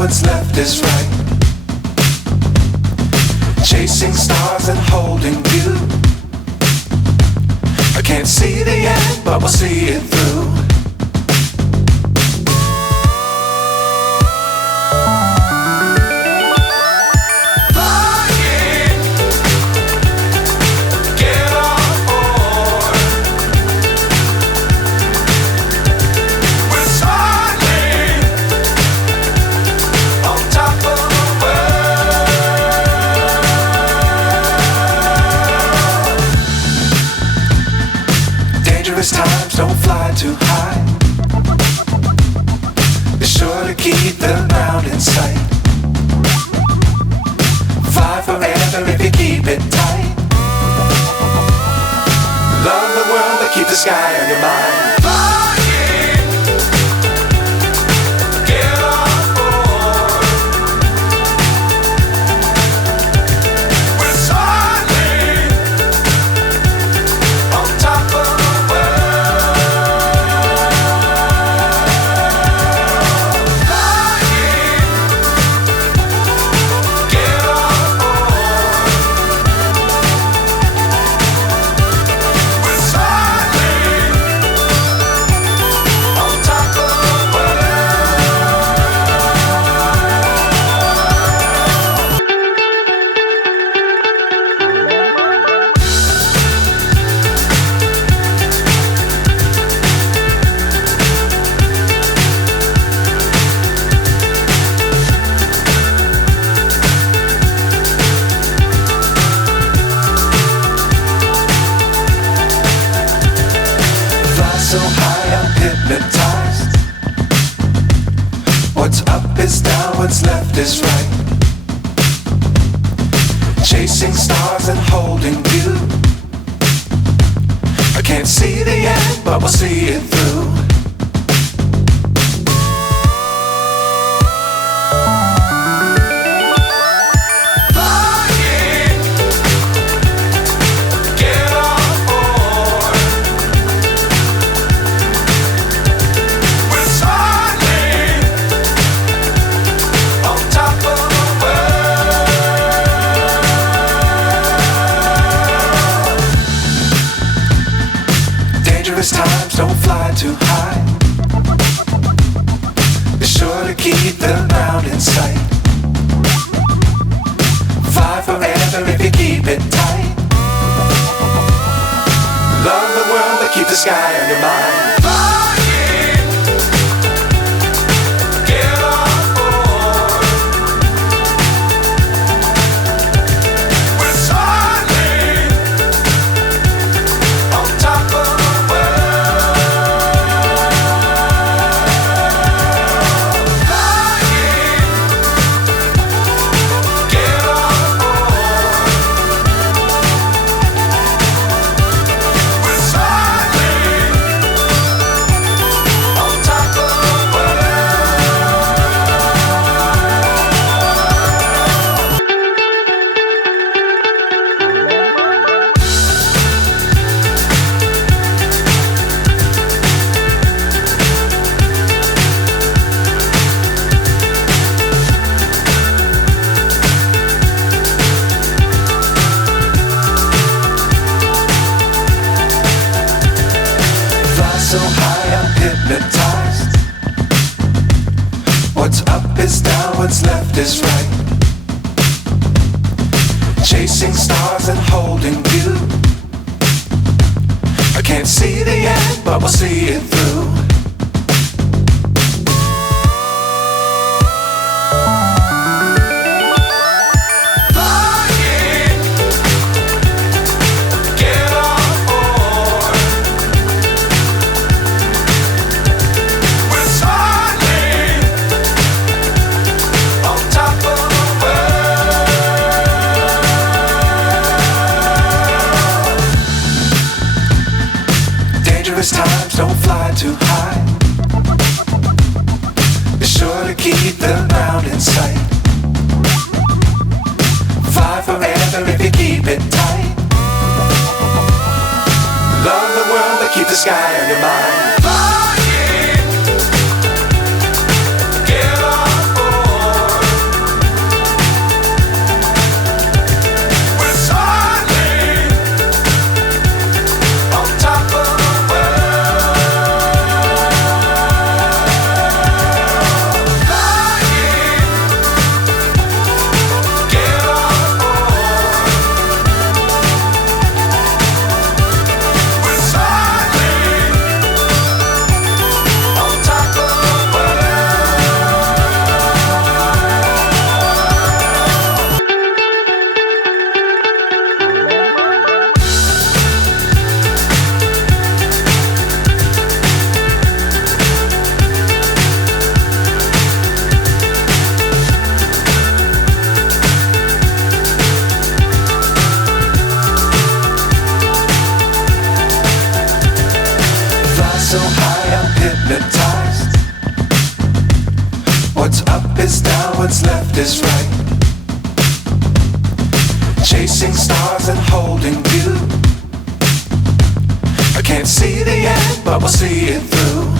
what's left is right. Chasing stars and holding you. I can't see the end, but we'll see it through. Times don't fly too high. Be sure to keep the ground in sight. Fly forever if you keep it tight. Love the world but keep the sky on your mind. So high I'm hypnotized. What's up is down, what's left is right. Chasing stars and holding you. I can't see the end, but we'll see it through. Times don't fly too high. Be sure to keep the ground in sight. Fly forever if you keep it tight. Love the world but keep the sky on your mind. So high I'm hypnotized. What's up is down, what's left is right. Chasing stars and holding you. I can't see the end, but we'll see it through. Times don't fly too high. Be sure to keep the ground in sight. Fly forever if you keep it tight. Love the world but keep the sky on your mind. Flying, get on board. left is right. Chasing stars and holding you. I can't see the end, but we'll see it through.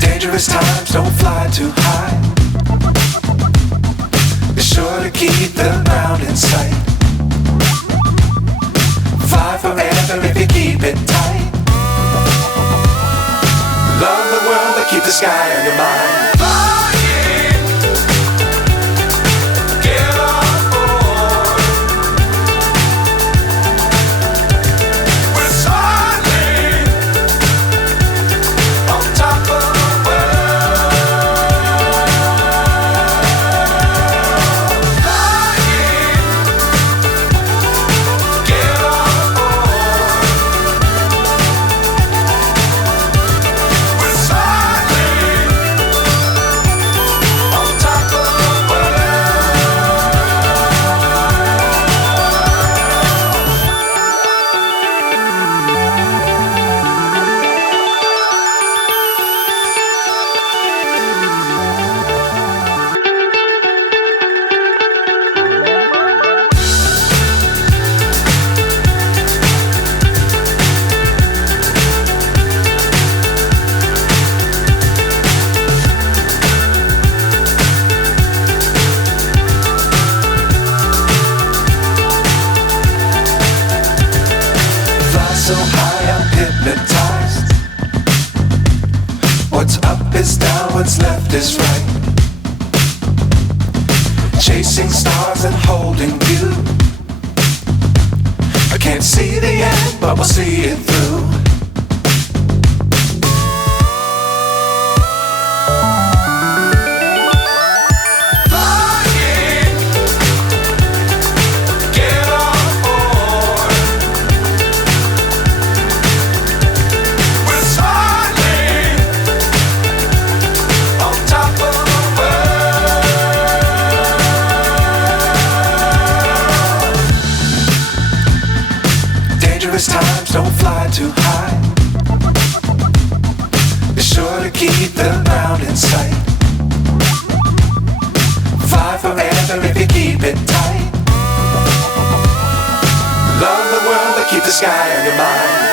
Dangerous times, don't fly too high. Be sure to keep the ground in sight. Fly forever if you keep it tight. Love the world, but keep the sky on your mind. So high I'm hypnotized. What's up is down, what's left is right. Chasing stars and holding you. I can't see the end, but we'll see it through. Dangerous times, don't fly too high. Be sure to keep the ground in sight. Fly forever if you keep it tight. Love the world, but keep the sky on your mind.